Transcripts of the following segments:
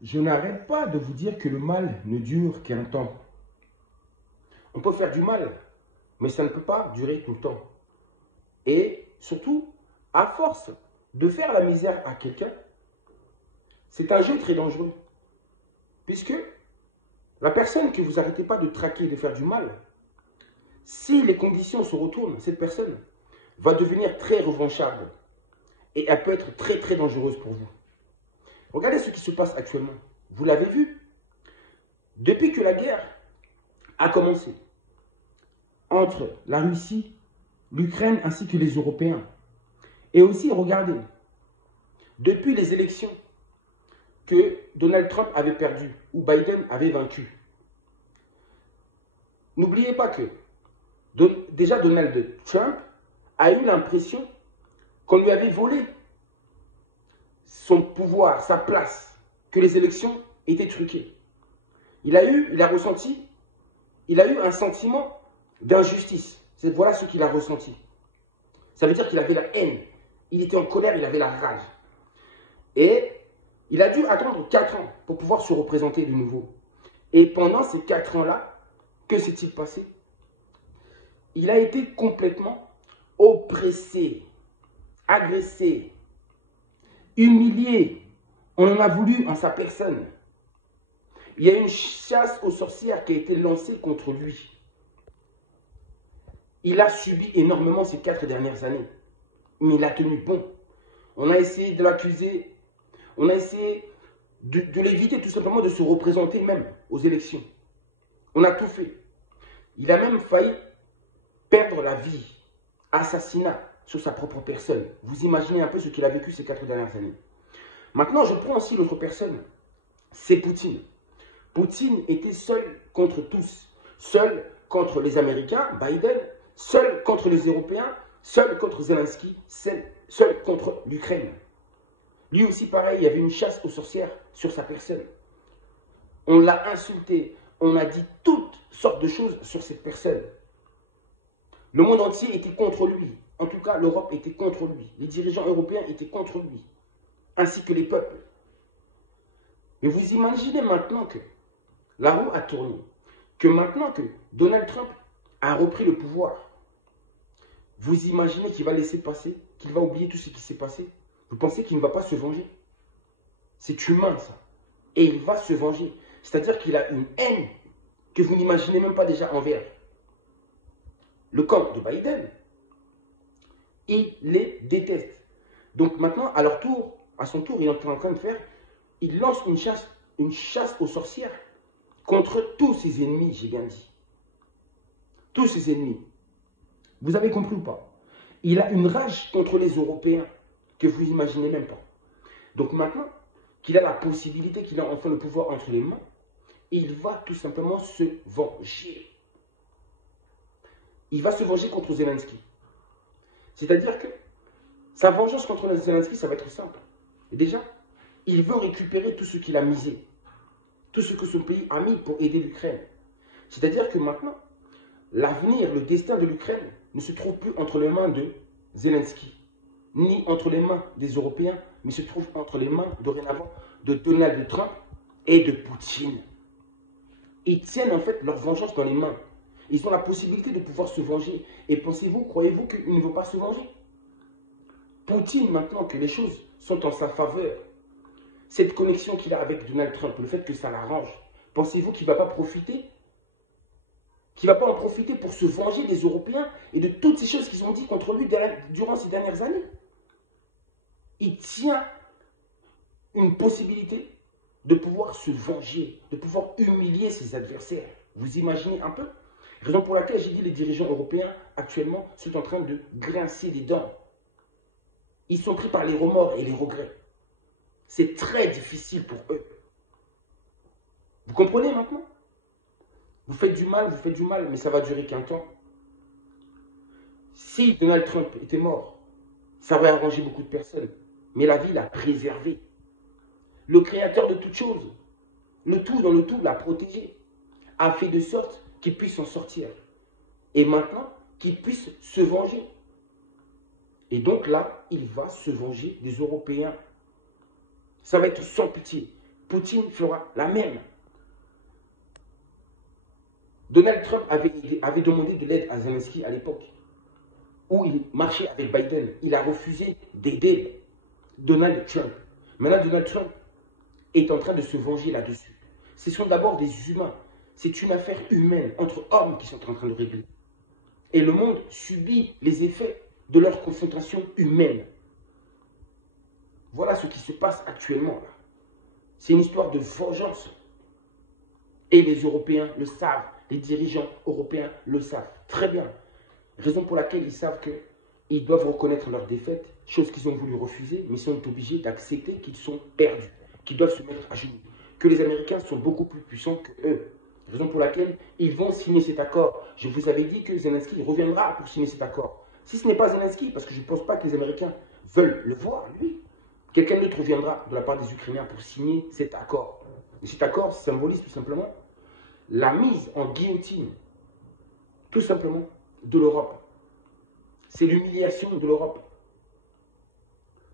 Je n'arrête pas de vous dire que le mal ne dure qu'un temps. On peut faire du mal, mais ça ne peut pas durer tout le temps. Et surtout, à force de faire la misère à quelqu'un, c'est un jeu très dangereux. Puisque la personne que vous n'arrêtez pas de traquer et de faire du mal, si les conditions se retournent, cette personne va devenir très revancharde. Et elle peut être très très dangereuse pour vous. Regardez ce qui se passe actuellement. Vous l'avez vu. Depuis que la guerre a commencé entre la Russie, l'Ukraine ainsi que les Européens. Et aussi, regardez, depuis les élections que Donald Trump avait perdues ou Biden avait vaincu, n'oubliez pas que déjà Donald Trump a eu l'impression qu'on lui avait volé son pouvoir, sa place, que les élections étaient truquées. Il a eu un sentiment d'injustice. Voilà ce qu'il a ressenti. Ça veut dire qu'il avait la haine. Il était en colère, il avait la rage. Et il a dû attendre 4 ans pour pouvoir se représenter de nouveau. Et pendant ces 4 ans-là, que s'est-il passé? Il a été complètement oppressé, agressé, humilié. On en a voulu en sa personne. Il y a une chasse aux sorcières qui a été lancée contre lui. Il a subi énormément ces 4 dernières années. Mais il a tenu bon. On a essayé de l'accuser. On a essayé de l'éviter tout simplement de se représenter même aux élections. On a tout fait. Il a même failli perdre la vie. Assassinat sur sa propre personne. Vous imaginez un peu ce qu'il a vécu ces 4 dernières années. Maintenant, je prends aussi l'autre personne. C'est Poutine. Poutine était seul contre tous. Seul contre les Américains, Biden. Seul contre les Européens. Seul contre Zelensky. Seul contre l'Ukraine. Lui aussi, pareil, il y avait une chasse aux sorcières sur sa personne. On l'a insulté. On a dit toutes sortes de choses sur cette personne. Le monde entier était contre lui. En tout cas, l'Europe était contre lui. Les dirigeants européens étaient contre lui. Ainsi que les peuples. Mais vous imaginez maintenant que la roue a tourné. Que maintenant que Donald Trump a repris le pouvoir, vous imaginez qu'il va laisser passer, qu'il va oublier tout ce qui s'est passé? Vous pensez qu'il ne va pas se venger? C'est humain ça. Et il va se venger. C'est-à-dire qu'il a une haine que vous n'imaginez même pas déjà envers le camp de Biden. Il les déteste. Donc maintenant, à son tour, il est en train de faire, il lance une chasse aux sorcières contre tous ses ennemis, j'ai bien dit. Tous ses ennemis. Vous avez compris ou pas? Il a une rage contre les Européens que vous n'imaginez même pas. Donc maintenant qu'il a la possibilité, qu'il a enfin le pouvoir entre les mains, il va tout simplement se venger. Il va se venger contre Zelensky. C'est-à-dire que sa vengeance contre Zelensky, ça va être simple. Et déjà, il veut récupérer tout ce qu'il a misé. Tout ce que son pays a mis pour aider l'Ukraine. C'est-à-dire que maintenant, l'avenir, le destin de l'Ukraine ne se trouve plus entre les mains de Zelensky, ni entre les mains des Européens, mais se trouve entre les mains, dorénavant, de Donald Trump et de Poutine. Ils tiennent en fait leur vengeance dans les mains. Ils ont la possibilité de pouvoir se venger. Et pensez-vous, croyez-vous qu'ils ne vont pas se venger? Poutine, maintenant que les choses sont en sa faveur, cette connexion qu'il a avec Donald Trump, le fait que ça l'arrange, pensez-vous qu'il ne va pas profiter? Qu'il ne va pas en profiter pour se venger des Européens et de toutes ces choses qu'ils ont dit contre lui durant ces dernières années? Il tient une possibilité de pouvoir se venger, de pouvoir humilier ses adversaires. Vous imaginez un peu? Raison pour laquelle j'ai dit les dirigeants européens actuellement sont en train de grincer des dents. Ils sont pris par les remords et les regrets. C'est très difficile pour eux. Vous comprenez maintenant? Vous faites du mal, mais ça va durer qu'un temps. Si Donald Trump était mort, ça aurait arrangé beaucoup de personnes. Mais la vie l'a préservé. Le créateur de toutes choses, le tout dans le tout l'a protégé, a fait de sorte qu'il puisse s'en sortir. Et maintenant, qu'il puisse se venger. Et donc là, il va se venger des Européens. Ça va être sans pitié. Poutine fera la même. Donald Trump avait demandé de l'aide à Zelensky à l'époque, où il marchait avec Biden. Il a refusé d'aider Donald Trump. Maintenant, Donald Trump est en train de se venger là-dessus. Ce sont d'abord des humains. C'est une affaire humaine entre hommes qui sont en train de régler. Et le monde subit les effets de leur confrontation humaine. Voilà ce qui se passe actuellement. C'est une histoire de vengeance. Et les Européens le savent. Les dirigeants européens le savent très bien. Raison pour laquelle ils savent qu'ils doivent reconnaître leur défaite, chose qu'ils ont voulu refuser, mais ils sont obligés d'accepter qu'ils sont perdus, qu'ils doivent se mettre à genoux, que les Américains sont beaucoup plus puissants qu'eux. Raison pour laquelle ils vont signer cet accord. Je vous avais dit que Zelensky reviendra pour signer cet accord. Si ce n'est pas Zelensky, parce que je ne pense pas que les Américains veulent le voir, lui, quelqu'un d'autre reviendra de la part des Ukrainiens pour signer cet accord. Et cet accord symbolise tout simplement la mise en guillotine, tout simplement, de l'Europe. C'est l'humiliation de l'Europe.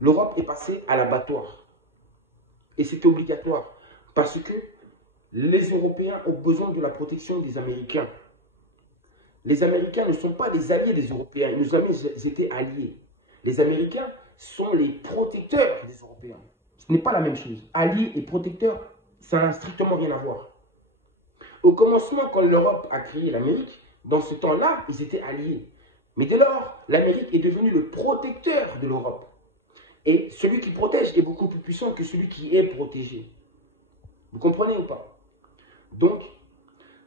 L'Europe est passée à l'abattoir. Et c'est obligatoire. Parce que les Européens ont besoin de la protection des Américains. Les Américains ne sont pas les alliés des Européens. Ils n'ont jamais été alliés. Les Américains sont les protecteurs des Européens. Ce n'est pas la même chose. Alliés et protecteurs, ça n'a strictement rien à voir. Au commencement, quand l'Europe a créé l'Amérique, dans ce temps-là, ils étaient alliés. Mais dès lors, l'Amérique est devenue le protecteur de l'Europe. Et celui qui protège est beaucoup plus puissant que celui qui est protégé. Vous comprenez ou pas? Donc,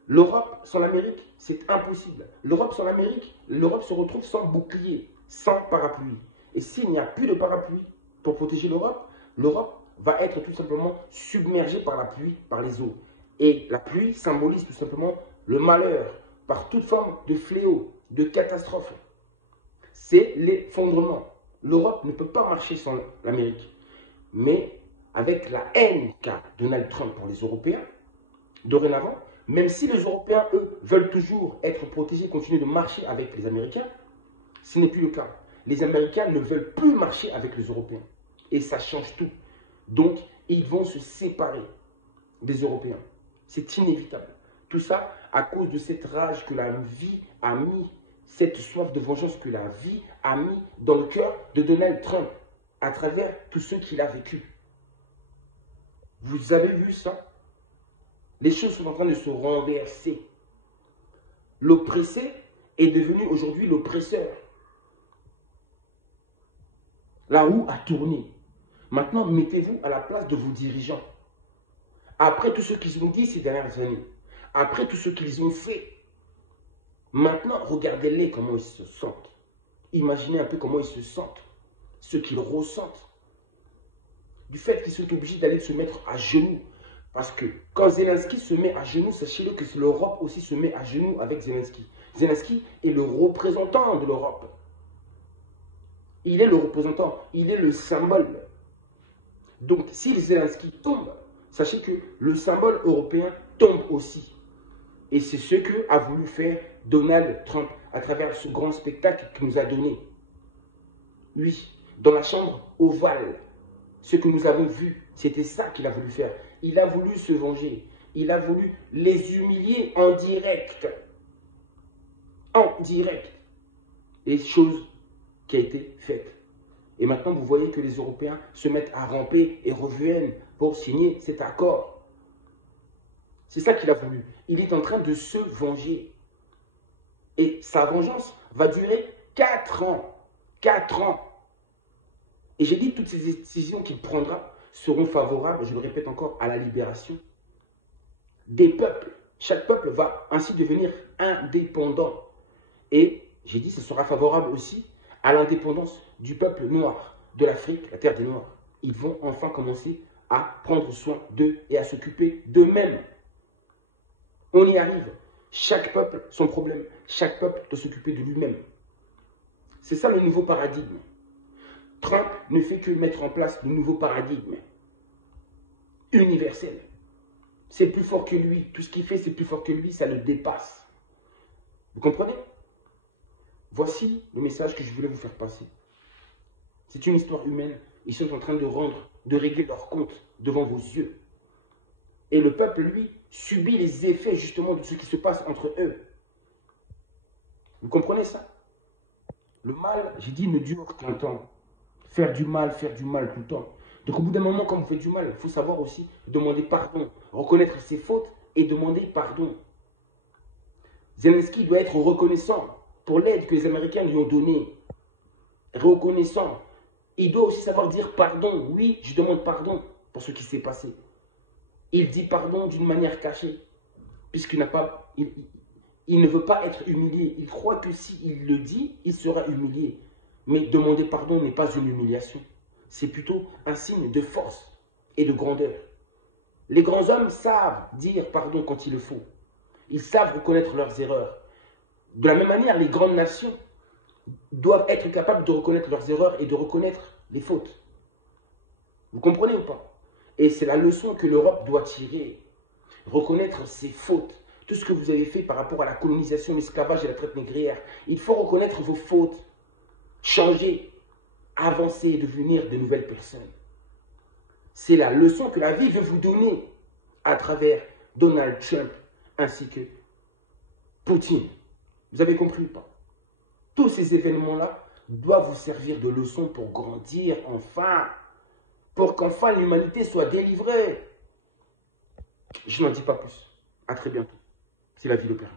l'Europe sans l'Amérique, c'est impossible. L'Europe sans l'Amérique, l'Europe se retrouve sans bouclier, sans parapluie. Et s'il n'y a plus de parapluie pour protéger l'Europe, l'Europe va être tout simplement submergée par la pluie, par les eaux. Et la pluie symbolise tout simplement le malheur, par toute forme de fléau, de catastrophe. C'est l'effondrement. L'Europe ne peut pas marcher sans l'Amérique. Mais avec la haine qu'a Donald Trump pour les Européens, dorénavant, même si les Européens, eux, veulent toujours être protégés, continuer de marcher avec les Américains, ce n'est plus le cas. Les Américains ne veulent plus marcher avec les Européens. Et ça change tout. Donc, ils vont se séparer des Européens. C'est inévitable. Tout ça à cause de cette rage que la vie a mis, cette soif de vengeance que la vie a mis dans le cœur de Donald Trump à travers tout ce qu'il a vécu. Vous avez vu ça? Les choses sont en train de se renverser. L'oppressé est devenu aujourd'hui l'oppresseur. La roue a tourné. Maintenant, mettez-vous à la place de vos dirigeants. Après tout ce qu'ils ont dit ces dernières années, après tout ce qu'ils ont fait, maintenant, regardez-les comment ils se sentent. Imaginez un peu comment ils se sentent, ce qu'ils ressentent. Du fait qu'ils sont obligés d'aller se mettre à genoux. Parce que quand Zelensky se met à genoux, sachez-le que l'Europe aussi se met à genoux avec Zelensky. Zelensky est le représentant de l'Europe. Il est le représentant, il est le symbole. Donc, si Zelensky tombe, sachez que le symbole européen tombe aussi. Et c'est ce que a voulu faire Donald Trump à travers ce grand spectacle qu'il nous a donné. Oui, dans la chambre ovale, ce que nous avons vu, c'était ça qu'il a voulu faire. Il a voulu se venger. Il a voulu les humilier en direct. En direct. Et chose qui a été faite. Et maintenant, vous voyez que les Européens se mettent à ramper et reviennent pour signer cet accord. C'est ça qu'il a voulu. Il est en train de se venger. Et sa vengeance va durer 4 ans. 4 ans. Et j'ai dit que toutes ces décisions qu'il prendra seront favorables, je le répète encore, à la libération des peuples. Chaque peuple va ainsi devenir indépendant. Et j'ai dit que ce sera favorable aussi à l'indépendance du peuple noir, de l'Afrique, la terre des Noirs. Ils vont enfin commencer à prendre soin d'eux et à s'occuper d'eux-mêmes. On y arrive. Chaque peuple, son problème. Chaque peuple doit s'occuper de lui-même. C'est ça le nouveau paradigme. Trump ne fait que mettre en place le nouveau paradigme universel. C'est plus fort que lui. Tout ce qu'il fait, c'est plus fort que lui. Ça le dépasse. Vous comprenez? Voici le message que je voulais vous faire passer. C'est une histoire humaine. Ils sont en train de régler leur compte devant vos yeux. Et le peuple, lui, subit les effets justement de ce qui se passe entre eux. Vous comprenez ça? Le mal, j'ai dit, ne dure qu'un temps. Faire du mal tout le temps. Donc au bout d'un moment, quand vous faites du mal, il faut savoir aussi demander pardon, reconnaître ses fautes et demander pardon. Zelensky doit être reconnaissant pour l'aide que les Américains lui ont donnée. Reconnaissant. Il doit aussi savoir dire pardon. Oui, je demande pardon pour ce qui s'est passé. Il dit pardon d'une manière cachée, puisqu'il n'a pas, il ne veut pas être humilié. Il croit que s'il le dit, il sera humilié. Mais demander pardon n'est pas une humiliation. C'est plutôt un signe de force et de grandeur. Les grands hommes savent dire pardon quand il le faut. Ils savent reconnaître leurs erreurs. De la même manière, les grandes nations doivent être capables de reconnaître leurs erreurs et de reconnaître les fautes. Vous comprenez ou pas? Et c'est la leçon que l'Europe doit tirer. Reconnaître ses fautes. Tout ce que vous avez fait par rapport à la colonisation, l'esclavage et la traite négrière. Il faut reconnaître vos fautes. Changer, avancer et devenir de nouvelles personnes. C'est la leçon que la vie veut vous donner à travers Donald Trump ainsi que Poutine. Vous avez compris ou pas? Tous ces événements-là doivent vous servir de leçon pour grandir enfin. Pour qu'enfin l'humanité soit délivrée. Je n'en dis pas plus. À très bientôt. Si la vie le permet.